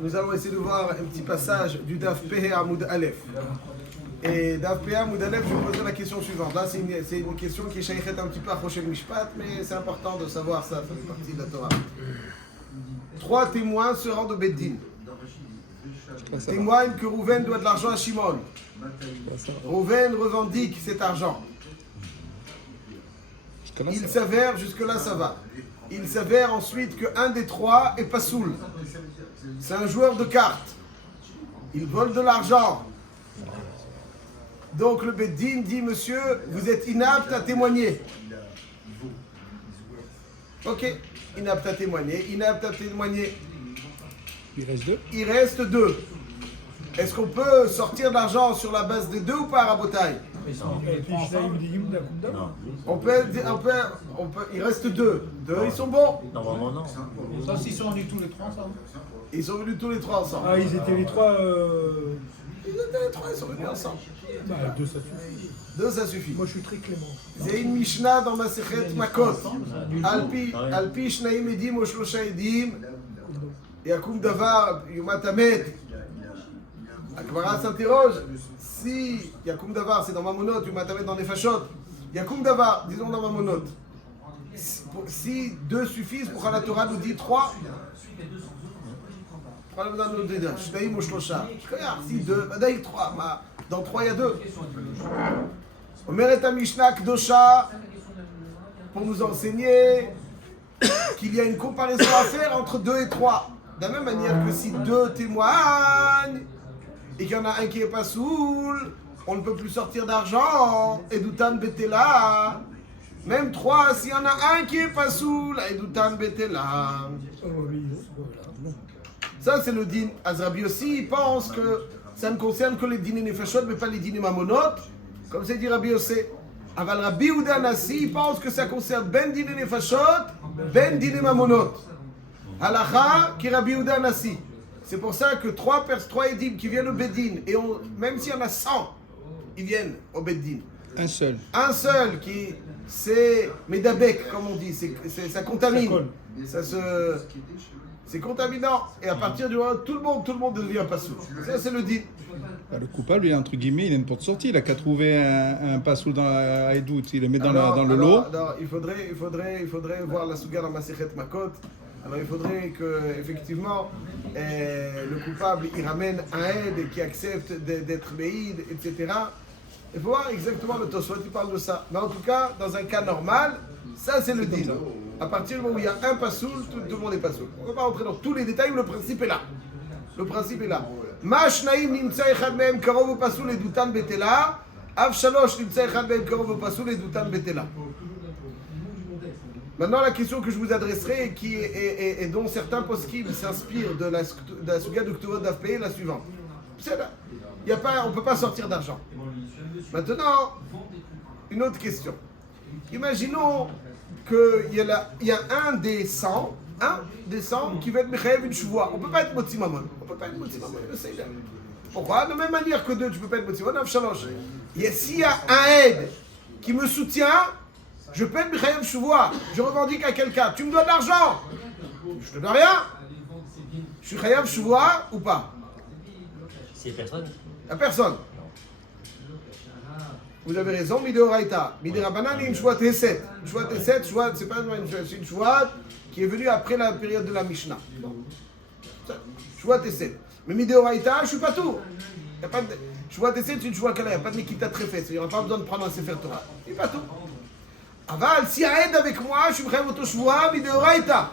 nous allons essayer de voir un petit passage du Daf Peh Amoud Aleph. Et Daf Peh Amoud Aleph, je vais poser la question suivante. Là, c'est une question qui est shaykhet un petit peu à Rochel Mishpat, mais c'est important de savoir ça, ça fait partie de la Torah. 3 témoins se rendent au Beddin. Témoignent que Rouven doit de l'argent à Shimon. Rouven revendique cet argent. Il s'avère, jusque-là ça va. Il s'avère ensuite qu'un des 3 est Passoul. C'est un joueur de cartes. Il vole de l'argent. Donc le Beddin dit, monsieur, vous êtes inapte à témoigner. Ok, inapte à témoigner, inapte à témoigner. Il reste 2. Il reste 2. Est-ce qu'on peut sortir de l'argent sur la base des 2 ou pas, Rabotai? On peut, il reste 2. 2, ils sont bons. Normalement, non. Ça, s'ils sont venus tous les 3, ça. Ils sont venus tous les 3 ensemble. Ah, ils étaient les 3. Ils étaient les 3, ils sont venus ensemble. 2, ça suffit. 2, ça suffit. Moi, je suis très clément. C'est une Mishnah dans Masechet Makot. Alpi Shnaim Edim ou Shlosha Edim. Yakum Davar Yumatamet. Akbara s'interroge. Si Yakum Davar, c'est dans Mamonot, Yumatamet dans les Fachot. Yakum Davar, disons dans Mamonot. Si 2 suffisent, pourquoi la Torah nous dit 3? Shnaim ou Shlosha. Si 2, Badaïk 3. Dans 3, il y a 2. Omeret Mishnah Kdosha, pour nous enseigner qu'il y a une comparaison à faire entre 2 et 3. De la même manière que si 2 témoignent et qu'il y en a un qui n'est pas soul, on ne peut plus sortir d'argent. Edoutan Betela. Même 3, s'il y en a un qui n'est pas soul, Edoutan Betela. Ça, c'est le din. Azrabi aussi, il pense que ça ne concerne que les dîners nefashot, mais pas les dîners mamonot. Comme c'est dit Rabbi Yossé. Aval Rabbi Yehuda Nassi, il pense que ça concerne ben dîner nefashot, ben dîner mamonot. Halacha qui Rabbi Yehuda Nassi. C'est pour ça que 3 édimes qui viennent au Beddin, et même s'il y en a 100, ils viennent au Beddin. Un seul. Un seul qui, c'est Medabek, comme on dit, ça contamine. C'est contaminant. Et à partir du moment où tout le monde devient passou. Ça, c'est le dit. Le coupable, il est entre guillemets, il a une porte sortie. Il n'a qu'à trouver un passou dans la Haïdout, il le met dans le lot. Alors, il faudrait voir la Souga dans Masechet Makot. Alors, il faudrait que, effectivement, le coupable, il ramène un aide qui accepte d'être Meïd, etc. Il faut voir exactement le Tosfot, il parle de ça. Mais en tout cas, dans un cas normal, ça, c'est le deal. À partir du moment où il y a un passoul, tout le monde est passoul. On ne va pas rentrer dans tous les détails, mais le principe est là. Le principe est là. Mashnaim nimtsa echad mehem karov pasoul edutan betela. Av shalosh nimtsa echad mehem karov pasoul edutan betela. Maintenant, la question que je vous adresserai et dont certains poskim s'inspirent de la Souga de Ktuvot Daf Peh est la suivante. On ne peut pas sortir d'argent. Maintenant, une autre question. Imaginons qu'il y a un des 100 qui va être Mechayev une Shuvua. On ne peut pas être Motzi Mamon. Pourquoi? De la même manière que 2, tu ne peux pas être Motzi Mamon, Avshalosh. S'il y a un aide qui me soutient, je peux être Mechayev Shuvua. Je revendique à quelqu'un. Tu me dois de l'argent. Je te dois rien. Je suis Chayav Shuvua ou pas? C'est personne. À personne. Vous avez raison, Mideoraita. Miderabanan, une Shvuat Hesed. Shvuat Hesed, c'est pas une Shvuat qui est venue après la période de la Mishnah. Shvuat Hesed. Mais Mideoraita, je ne suis pas tout. Shvuat Hesed, c'est une Shvuat Kala. Il n'y a pas de Nikita très fait. Il n'y aura pas besoin de prendre un Sefer Torah. Je ne suis pas tout. Aval, si aide avec moi, je suis prêt à votre Shvuat, Mideoraita.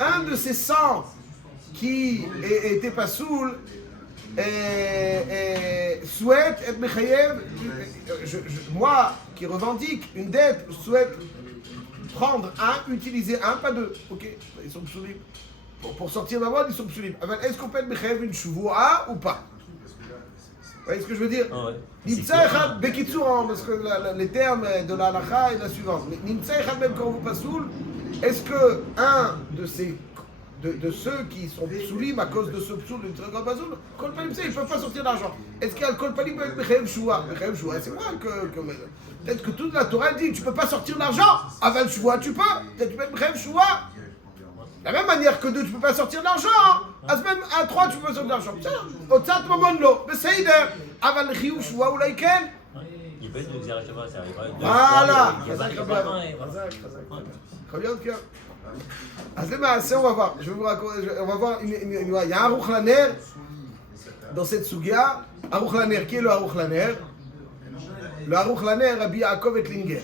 Un de ces 100 qui était pas soul, souhaite être Mechayev, moi qui revendique une dette, souhaite prendre un, utiliser un, pas 2. Ok, ils sont psoulim. Pour sortir de la mode, ils sont psoulim. Est-ce qu'on peut être Mechayev une Shuvua ou pas? Vous voyez ce que je veux dire? Nimtsa echad bekitsour, parce que les termes de la halacha est la suivante. Nimtsa echad même quand vous passoul, est-ce que un de ces de ceux qui sont psoulim à cause de ce psoul, du très grand pasoul, kol palim, ils ne peuvent pas sortir d'argent. Est-ce qu'il y a le kol palim avec Mechayev Shuvua? Mechayev Shuvua, c'est moi que peut-être que toute la Torah dit tu ne peux pas sortir d'argent. Aval Shuvua, tu peux. Peut-être tu peux être Mechayev Shuvua. la même manière que 2, tu ne peux pas sortir de l'argent. Même à 3, tu peux pas sortir de l'argent. Otsat Mamonlo, Beseider, Aval Chiou Shua Oulaiken. Il peut être exactement ça. Voilà. On va voir. Je vais vous raconter. On va voir il y a un Aruch Laner dans cette Sugia. Aruch Laner, qui est le Aruch Laner? Le Aruch Laner, Rabbi Yaakov Ettlinger,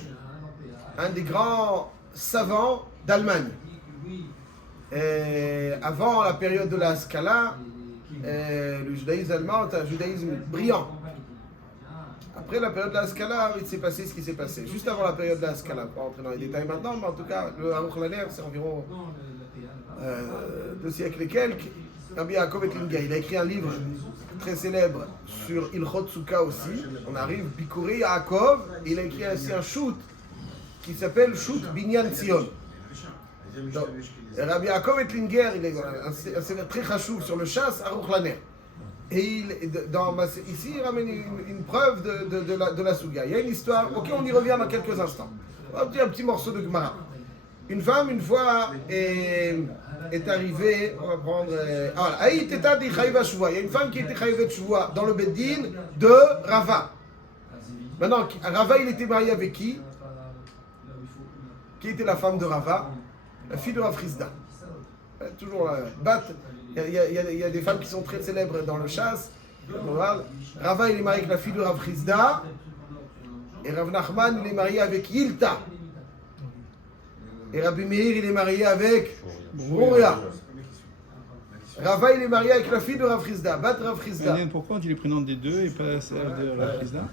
un des grands savants d'Allemagne. Avant la période de la Scala, le judaïsme allemand est un judaïsme brillant. Après la période de la Scala, il s'est passé ce qui s'est passé. Juste avant la période de la Scala, pas entrer dans les détails maintenant, mais en tout cas, le Aruch Laner, c'est environ 2 siècles et quelques. Rabbi Yaakov Ettlinger, il a écrit un livre très célèbre sur Ilchot Souka aussi. On arrive, Bikurii Yaakov, il a écrit aussi un shoot qui s'appelle Shoot Binyan Tzion. Donc, Rabbi Yaakov Ettlinger, il a un sévère très chachouf sur le chasse Aruch Laner. Et ici, il ramène une preuve de la Souga. Il y a une histoire, ok, on y revient dans quelques instants. On va dire un petit morceau de Gemara. Une femme, une fois, est arrivée, on va prendre... il y a une femme qui était Chayivet Shuvah dans le Beddin de Rava. Maintenant, Rava, il était marié avec qui? Qui était la femme de Rava? La fille de Rav Hizda. Toujours la il y a des femmes qui sont très célèbres dans le chasse. Rava, il est marié avec la fille de Rav Hizda. Et Rav Nachman, il est marié avec Yilta. Et Rabbi Meir, il est marié avec Rouria. Rava, il est marié avec la fille de Rav Hizda, Bat Rav Hizda. Pourquoi on dit les prénoms des deux et pas celle de Rav Hizda?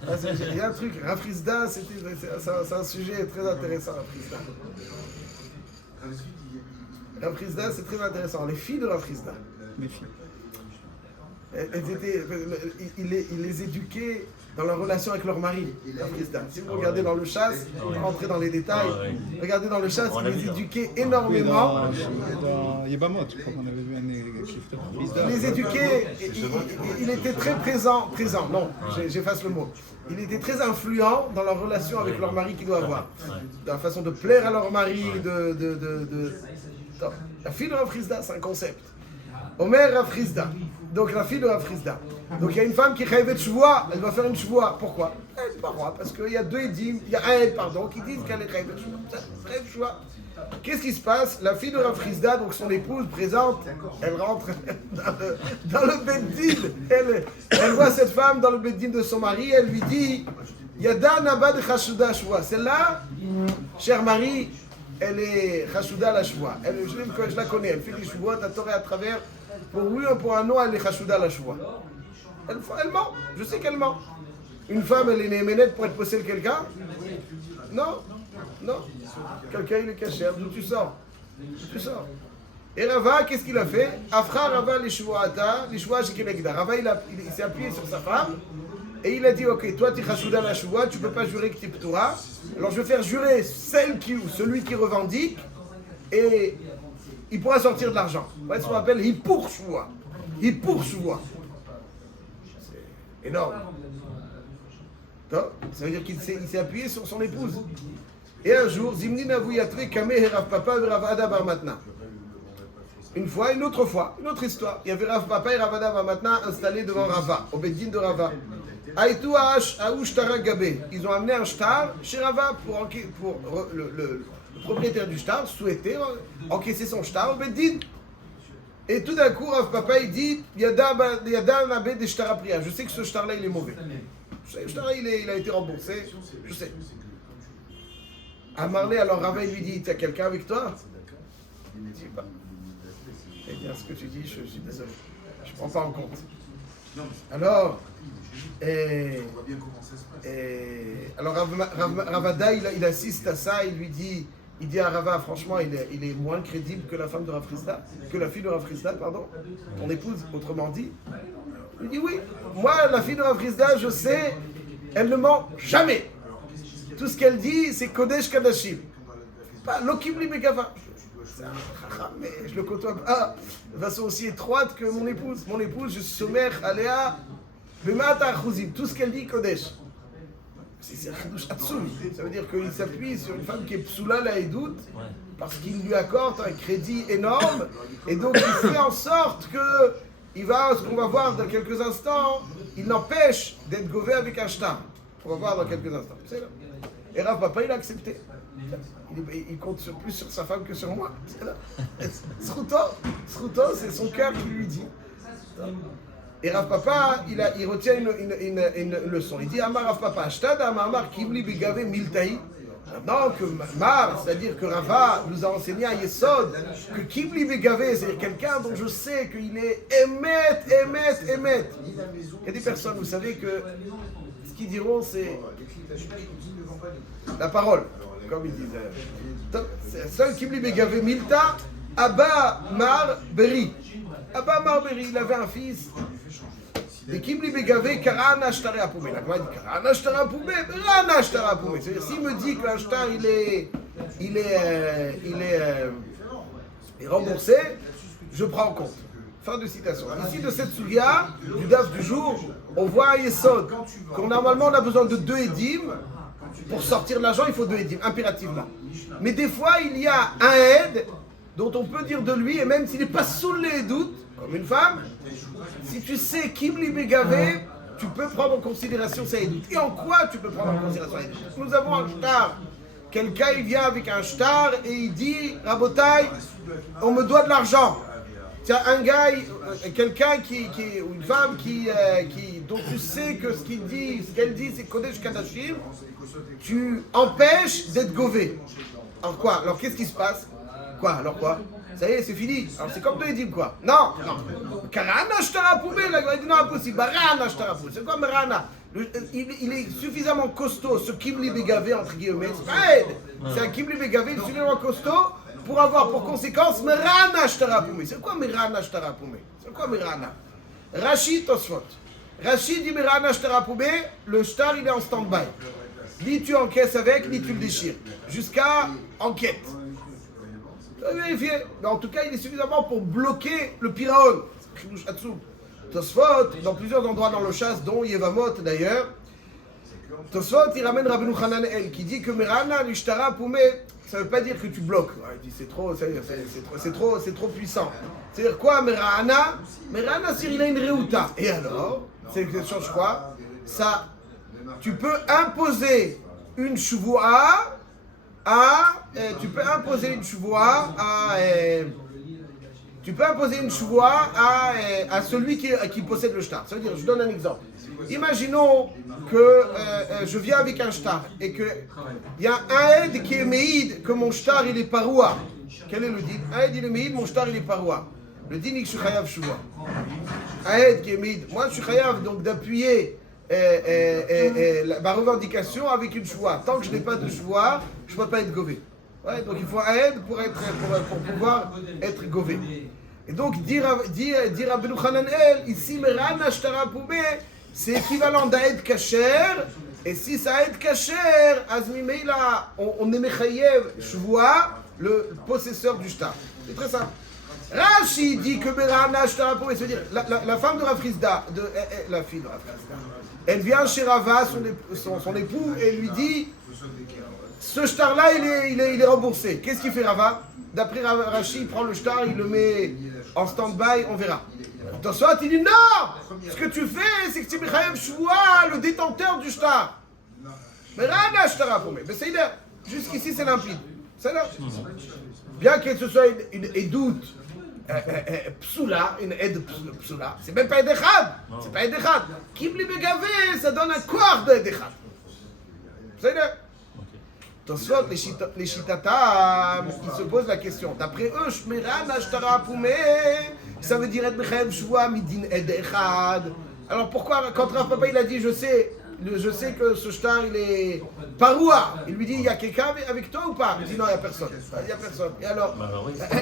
Il y a un truc, Rav Hizda, c'est un sujet très intéressant, Rav Hizda. Rav Hizda, c'est très intéressant. Les filles de Rav Hizda. Mes filles. Il les éduquait dans leur relation avec leur mari, Rav Hizda. Si vous regardez dans le chasse, rentrez dans les détails, regardez dans le chasse, il les éduquait énormément. Dans Yebamot, je crois qu'on avait vu un clip de Rav Hizda. Il les éduquait, il était très présent, non, j'efface le mot. Il était très influent dans leur relation avec leur mari qu'ils doivent avoir. Dans la façon de plaire à leur mari, La fille de Rav Hizda, c'est un concept. Omer Rav Hizda. Donc la fille de Rav Hizda. Donc il y a une femme qui est chayavet shvoua, elle va faire une shvoua. Pourquoi? Elle pas moi, parce qu'il y a 2 édim, il y a un aide, pardon, qui disent qu'elle est chayavet shvoua. Qu'est-ce qui se passe? La fille de Rav Hizda, donc son épouse présente, elle rentre dans le beddin. Elle voit cette femme dans le beddin de son mari, elle lui dit Yada Nabad Chashuda Shvoua. Celle-là, cher mari, elle est Chashuda la Shvoua. Je la connais, elle fait des Shvoua, t'as toré à travers. Pour oui ou pour un non, elle est Chashuda la Shvoua. Elle ment, je sais qu'elle ment. Une femme, elle est néménette pour être possédée quelqu'un? Non. Quelqu'un, il est caché. D'où tu sors? Et Rava, qu'est-ce qu'il a fait? Afra Rava les Shvoata, les Shvoa Shekelekda. Rava, il s'est appuyé sur sa femme. Et il a dit, ok, toi tu es Chashuda la Shvoua, tu ne peux pas jurer que tu es Ptoura. Alors je vais faire jurer celui qui revendique, et il pourra sortir de l'argent. Ouais, ce qu'on appelle Hippour Shvoua. C'est énorme. Ça veut dire qu'il s'est appuyé sur son épouse. Et un jour, Zimni Navuyatre Kameh Rav Papa et Rav Ada Bar Matna. Une autre histoire. Il y avait Rav Papa et Rav Ada Bar Matna installés devant Rava, au Beddin de Rava. Aïtou Aouch Taragabé. Ils ont amené un shtar chez Rava pour le propriétaire du shtar souhaitait encaisser son shtar au Beddin. Et tout d'un coup, Rav Papa il dit Yada Nabé des shtar priya. Je sais que ce shtar là il est mauvais. Je sais, le shtar il a été remboursé. Je sais. Amarlé, alors Rava lui dit, tu as quelqu'un avec toi? Il ne dit pas. Eh bien, ce que tu dis, je suis désolé. Je ne prends pas en compte. Alors, alors Ravada, il assiste à ça, il dit à Rava, franchement, il est moins crédible que la femme de Rav Hizda, que la fille de Rav Hizda, pardon, ton épouse, autrement dit. Il dit oui, moi, la fille de Rav Hizda, je sais, elle ne ment jamais. Tout ce qu'elle dit, c'est Kodesh Kadashim. Pas Lokibli Megava. Mais je le côtoie pas de façon aussi étroite que mon épouse. Mon épouse, je suis sommaire, Aléa, Bemata Achouzim. Tout ce qu'elle dit, Kodesh. c'est un chidouche atsoum. Ça veut dire qu'il s'appuie sur une femme qui est psoula la edout, parce qu'il lui accorde un crédit énorme, et donc il fait en sorte que, ce qu'on va voir dans quelques instants, il n'empêche d'être gové avec un shtar. On va voir dans quelques instants. C'est là. Et Rav Papa, il a accepté. Il compte plus sur sa femme que sur moi. C'est là. Sruto, c'est son cœur qui lui dit. Et Rav Papa, il retient une leçon. Il dit Amar Rav Papa, Ashtad Amar Kibli Begave Miltaï. Maintenant que Mar, c'est-à-dire que Rava nous a enseigné à Yesod que Kibli Begave, c'est-à-dire quelqu'un dont je sais qu'il est émet. Il y a des personnes, vous savez, que ce qu'ils diront, c'est la parole, comme ils disent. C'est seul Kibli Begave Milta, Abba Mar Beri. Abba Mar Beri, il avait un fils. Et Kibli Begave Karana Ashtare Apoumé. La Gemara dit Karana Ashtare Apoumé, Rana Ashtare Apoumé. C'est-à-dire, s'il me dit que l'ashtar il est remboursé, je prends en compte. Fin de citation. Ici, de cette souya, du DAF du jour, on voit à Yesod que normalement on a besoin de 2 édim. Pour sortir de l'argent, il faut 2 édim, impérativement. Mais des fois, il y a un aide dont on peut dire de lui, et même s'il n'est pas sous les doutes, comme une femme, si tu sais Kibli Begave, tu peux prendre en considération sa édoute. Et en quoi tu peux prendre en considération sa édoute? Nous avons un shtar. Quelqu'un, il vient avec un shtar et il dit Rabotai, on me doit de l'argent. Tiens, un gars, quelqu'un ou une femme dont tu sais que ce qu'elle dit, c'est Kodesh Kadashim, tu empêches d'être gové. Alors quoi? Alors qu'est-ce qui se passe? Quoi? Alors quoi? Ça y est, c'est fini. Alors c'est comme de Edim, quoi. Non. Karana Ashtara Poumé, il dit non, impossible. Barana Ashtara Poumé. C'est quoi Barana? Il est suffisamment costaud, ce Kibli Begave, entre guillemets. C'est pas aide. C'est un Kibli Begave, il est suffisamment costaud pour avoir pour conséquence Merana Ashtara Poumé. C'est quoi Merana Ashtara Poumé? C'est quoi Merana? Rachid Tosfot. Rachid dit Merana Ashtara Poumé, le shtar il est en stand-by. Ni tu encaisses avec, ni tu le déchires. Jusqu'à enquête. Vérifier. Mais en tout cas, il est suffisamment pour bloquer le piraon. Tosfot, dans plusieurs endroits dans le chasse, dont Yevamot d'ailleurs, Tosfot, il ramène Rabbeinu Hananel qui dit que Merana, l'Ishtara, Poumé, ça ne veut pas dire que tu bloques. Il dit c'est trop puissant. C'est-à-dire quoi, Merana? Merana, c'est il a une réouta. Et alors, c'est que ça change quoi? Ça, tu peux imposer une shuvua à celui qui possède le shtar. Ça veut dire, je donne un exemple. Imaginons que je viens avec un shtar et qu'il y a un aide qui est méïd que mon shtar il est paroua. Quel est le din? Un aide il est méïd, mon shtar il est paroua. Le din il est chayav shuvua. Un aide qui est méïd. Moi je suis chayav donc d'appuyer ma revendication avec une choix. Tant que je n'ai pas de choix, je ne peux pas être gové. Ouais, donc il faut un aide pour pouvoir être gové. Et donc dire Rabbeinu Hananel, ici Merana Ashtara Poumé, c'est équivalent d'aide kasher. Et si ça aide kasher, Azmimeila, on est mechayev shvoa, le possesseur du shtar. C'est très simple. Rashi dit que Merana Ashtara Poumé, c'est-à-dire la femme de Rafrizda, la fille de Rafrizda, elle vient chez Rava, son époux, et lui dit ce shtar-là, il est remboursé. Qu'est-ce qu'il fait Rava? D'après Rashi, il prend le shtar, il le met en stand-by, on verra. Tosfot, il dit non! Ce que tu fais, c'est que tu es Shua, le détenteur du shtar. Mais Rana Ashtara Poumé. Mais c'est là. Jusqu'ici, c'est limpide. C'est là. Bien que ce soit une édoute. Psoula, une aide psoula, c'est même pas aide echad, c'est pas aide echad. Kibli Begave, ça donne un quart d'aide echad. C'est là. Tosfot, les shitatam, ils se posent la question. D'après eux, Shmerana Ashtara Poumé, ça veut dire être mechayev shvoa midin aide echad. Alors pourquoi, quand Rav Papa il a dit, je sais que ce shtar il est paroua, il lui dit, il y a quelqu'un avec toi ou pas? Il dit non, il n'y a personne. Il n'y a personne. Et alors,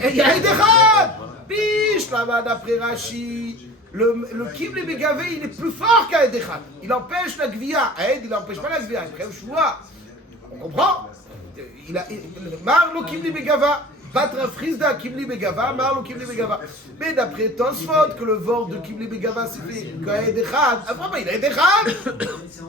il y a aide echad. Biche, là-bas, d'après Rashi, le Kibli Begave, il est plus fort qu'à aide echad. Il empêche la gvia. Aide, il n'empêche pas la gvia. Il crève shvoa. On comprend? Mar lo Kibli Begava. Batra Frisda, Kibli Begava, Marlo Kibli Begava. Mais d'après Tosfot, que le vort de Kibli Begava s'est fait qu'à Edechad, vraiment il a Edechad.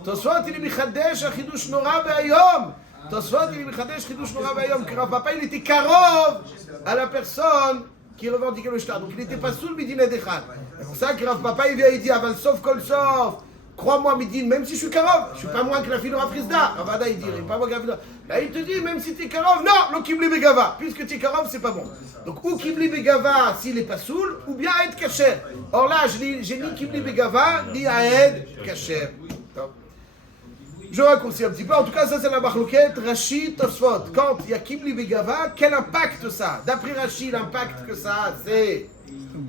Tosfot, il est Michadesh, Chidush Nora Be'ayom. Tosfot, il est Michadesh, Chidush Nora Be'ayom. Que Rav Papa, il était Karov à la personne qui revendiquait le shtar. Donc il n'était pas sous le Midin Edechad. C'est pour ça que Rav Papa, il vient et dit, Aval Sof Kol Sof. Crois-moi, Midin, même si je suis Karov, je ne suis pas moins que la fille de Rav Frisda. Ravada, il dit, il n'est pas moins que la fille de... Là, il te dit, même si tu es Karov, non, le Kibli Begava. Puisque tu es Karov, c'est pas bon. Donc, ou Kibli Begava s'il n'est pas saoul, ou bien Aed Kacher. Or là, j'ai ni Kibli Begava, ni Aed Kacher. Je raccourcis un petit peu. En tout cas, ça, c'est la Machloket, Rashi, Tosfot. Quand il y a Kibli Begava, quel impact ça? D'après Rashi, l'impact que ça a, c'est...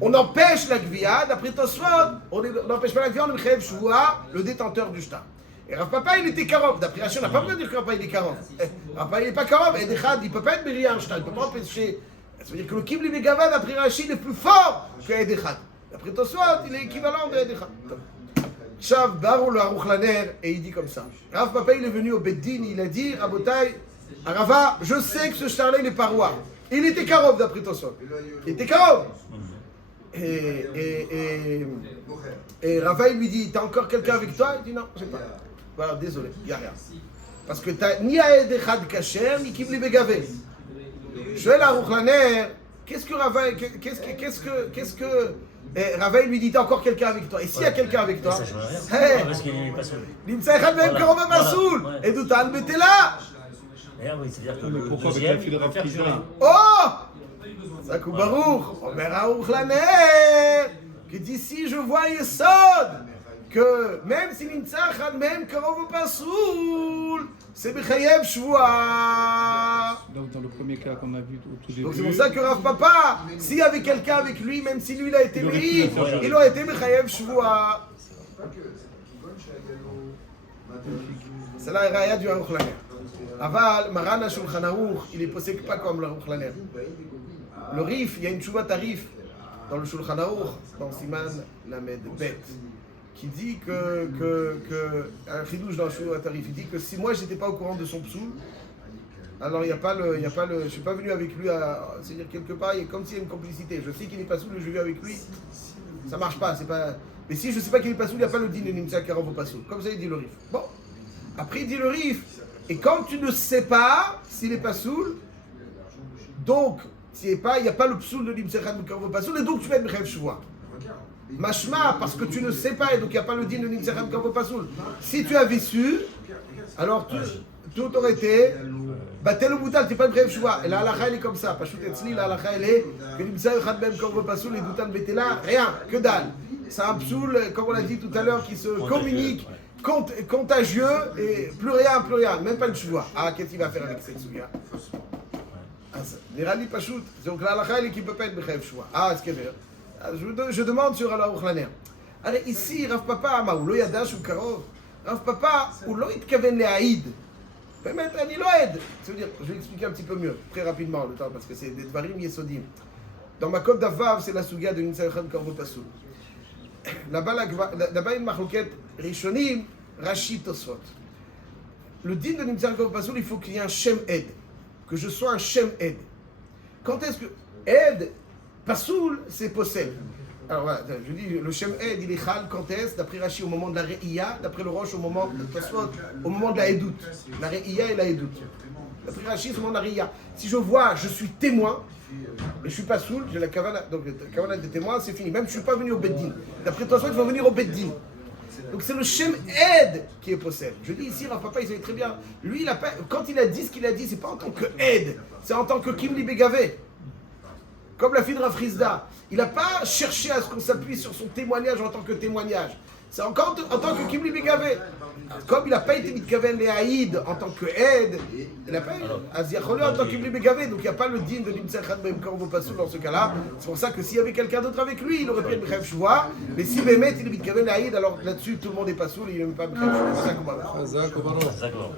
On empêche la gvia, d'après Tosfot, on n'empêche pas la gvia, on est Shvoua, le détenteur du shtar. Et Rav Papa, il était Karov. D'après Rashi, on n'a pas besoin de dire que Rav Papa, il est Karov. Rav Papa, il n'est pas Karov. Et Dechad, il ne peut pas être Mériam Shtar, il ne peut pas empêcher. Ça veut dire que le Kibli Begava, d'après Rashi, il est plus fort que Edechad. D'après Tosfot, il est équivalent de Edechad. Shav Barou le Aruch Laner, et il dit comme ça. Rav Papa, il est venu au Beddin, il a dit, Rabotai, Rava, je sais que ce shtar-là, il est pas roi. Il était Karov, d'après Tosfot. Il était Karov. Et Rava, il lui dit, t'as encore quelqu'un avec toi? Il dit non, j'ai pas. Voilà, désolé, il n'y a rien. Parce que t'as ni Aed Echad Kacher, ni Kibli Begavé. Je vais la Rouchlaner, qu'est-ce que Rava, Rava, il lui dit, t'as encore quelqu'un avec toi? Et s'il y a quelqu'un avec toi? Parce qu'il n'est pas saoul. L'Imsa Echad même Karov Masoul. Et d'où t'as mettez là? Oui, c'est-à-dire que Mais le pourquoi avec la deuxième, fille de il peut Rav faire Frisda? jurer. Oh! Zakou Baruch, Omer Aruch Laner, que d'ici je vois Yesod, que même si Nimtzachad, même Karov Pasoul, c'est Bechayev Shvoua. Donc dans le premier cas qu'on a vu au tout début. Donc c'est pour ça que Rav Papa, s'il y avait quelqu'un avec lui, même si lui il a été Il aurait pu Meïd, la faire jurer. il aurait été Bechayev Shvoua. C'est la raya du Aruch Laner. Aval, Maran Shulchan Aruch, il est posé pas comme l'Aruch Laner. Le Rif, il y a une Chouva Tarif dans le Shulchan Aruch, dans Siman Lamed Bet, qui dit un chidouche dans le Chouva Tarif, il dit que si moi j'étais pas au courant de son psoul, alors il y a pas le, je suis pas venu avec lui c'est-à-dire quelque part, il y a comme s'il y a une complicité. Je sais qu'il n'est pas soul, je vais avec lui, ça marche pas, c'est pas. Mais si je sais pas qu'il n'est pas soul, il n'y a pas le din de Nimtza Karov au pas soul. Comme ça il dit le Rif. Bon, après il dit le Rif, et quand tu ne sais pas s'il n'est pas soul, donc il n'y a pas le psoul de l'Imsechad Karov Pasoul, et donc tu vas être Mechayev Shvoua. Mashma, parce que tu ne sais pas, et donc il n'y a pas le din de l'Imsechad Karov Pasoul. Si tu avais su, alors tout aurait été Batel ou Boutal, tu n'es pas Mechayev Shvoua. Et la halakha, elle est comme ça. Pashut Etzli, la halakha, elle est que l'Imsechad Karov Pasoul et Doutan Betela, rien, que dalle. C'est un psoul, comme on l'a dit tout à l'heure, qui se communique, contagieux, et plus rien, même pas le Shvoua. Ah, qu'est-ce qu'il va faire avec cette souya? נראה לי פשוט, donc להלכה elle qui peut pas être בחייב שבועה. אז כביר. Je demande sur הארוך לנר. הרי איסי רב פאפה, מה, הוא לא ידע שהוא קרוב? רב פאפה, הוא לא התכוון להעיד. באמת, אני לא עד. C'est-à-dire, je vais expliquer un petit peu mieux, très rapidement, le temps, parce que c'est des dvarim yesodim. Dans ma code d'Avav, c'est la souga de Nimtza Echad Karov Pasoul. Là-bas, une machloket rishonim, Rashi Tosfot. Le din de Nimtza Karov Pasoul, il faut qu'il y ait un Shem Ed. Que je sois un Shem Ed. Quand est-ce que Ed, Pasoul, c'est possède. Alors voilà, je dis, le Shem Ed, il est Chal, quand est-ce? D'après Rashi, au moment de la Re'iyah, d'après le Roche, au moment de la Edout. La Re'iyah et la Edout. D'après Rashi, c'est au moment de la Re'iyah. Si je vois, je suis témoin, et je suis pas soul, j'ai la kavana, donc la kavana des témoins, c'est fini. Même je suis pas venu au Beddin. D'après toi, il faut venir au Beddin. Donc c'est le Shem Ed qui est possède. Je dis ici, Rav Papa, il savait très bien. Lui, il a pas, quand il a dit ce qu'il a dit, c'est pas en tant que Ed, c'est en tant que Kibli Begavé. Comme la fille de Rav Frisda. Il n'a pas cherché à ce qu'on s'appuie sur son témoignage en tant que témoignage. C'est encore en tant que Kibli Begavé. Comme il n'a pas été mitkaven les Haïd en tant que Ed, il n'a pas eu Aziachole en tant que Kibli Begavé. Donc il n'y a pas le din de l'Imsechad Bem Karov Pasoul dans ce cas-là. C'est pour ça que s'il y avait quelqu'un d'autre avec lui, il aurait pu être Mechayev Shvoua. Mais si Bémet il est mitkaven les Haïd, alors là-dessus tout le monde est Pasoul et il n'est même pas Mechayev Shvoua. Chazak, Obaroch. D'accord.